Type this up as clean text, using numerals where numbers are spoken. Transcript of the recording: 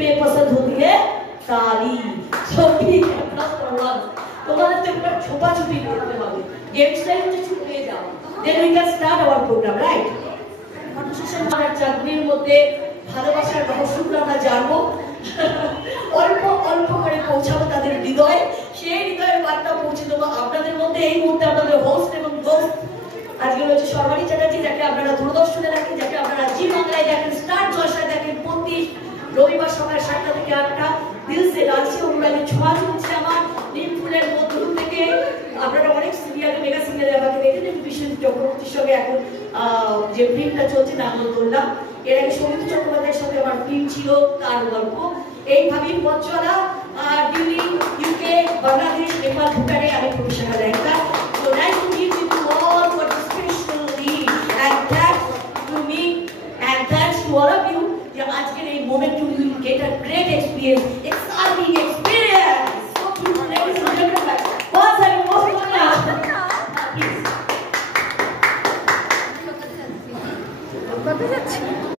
बेपसंद होती है ताली। So ठीक है, plus for one. তোমাদের তো একটা ছোপাছুপি করতে হবে, গেমস টাইম হচ্ছে ছুটে যাও, then we can start our program, right? Photo session আর চাকরির মধ্যে ভালোবাসার রহস্যগুলো আমরা জানবো, অল্প অল্প করে পৌঁছাবো তাদের হৃদয়ে, সেই হৃদয়ের বার্তা পৌঁছে দেবো আপনাদের মধ্যে। এই মুহূর্তে আপনাদের হোস্ট এবং দোস্ত আজকে রয়েছে সর্বাণী চ্যাটার্জি, যাকে আপনারা দূরদর্শনে দেখেন, যাকে আপনারা জি বাংলায় দেখেন, স্টার জলসায় দেখেন প্রতি রবিবার সকাল 7টা থেকে 8টা। দিল সে ডান্সে অনুরাগের ছোঁয়া চলছে আমার নীলফুলের মধ্য থেকে। আপনারা অনেক সিরিয়ালে, মেগা সিরিয়ালে আমাকে দেখেন, বিশ্বজিৎ চক্রবর্তীর সঙ্গে এখন যে ফিল্মটা চলছে নাগরদোল্লা, এর আগে সৌমিত্র চট্টোপাধ্যায়ের সঙ্গে আমার ফিল্ম ছিল তার গল্প। এইভাবেই পথ চলা দিল্লি, ইউকে, বাংলাদেশ, নেপাল, ভুটানে আমি প্রফেশনাল একটা। So nice to meet you all for this special day, and thanks to me and thanks to all of you. যে আজকের এই moment you will get a great experience, exciting experience.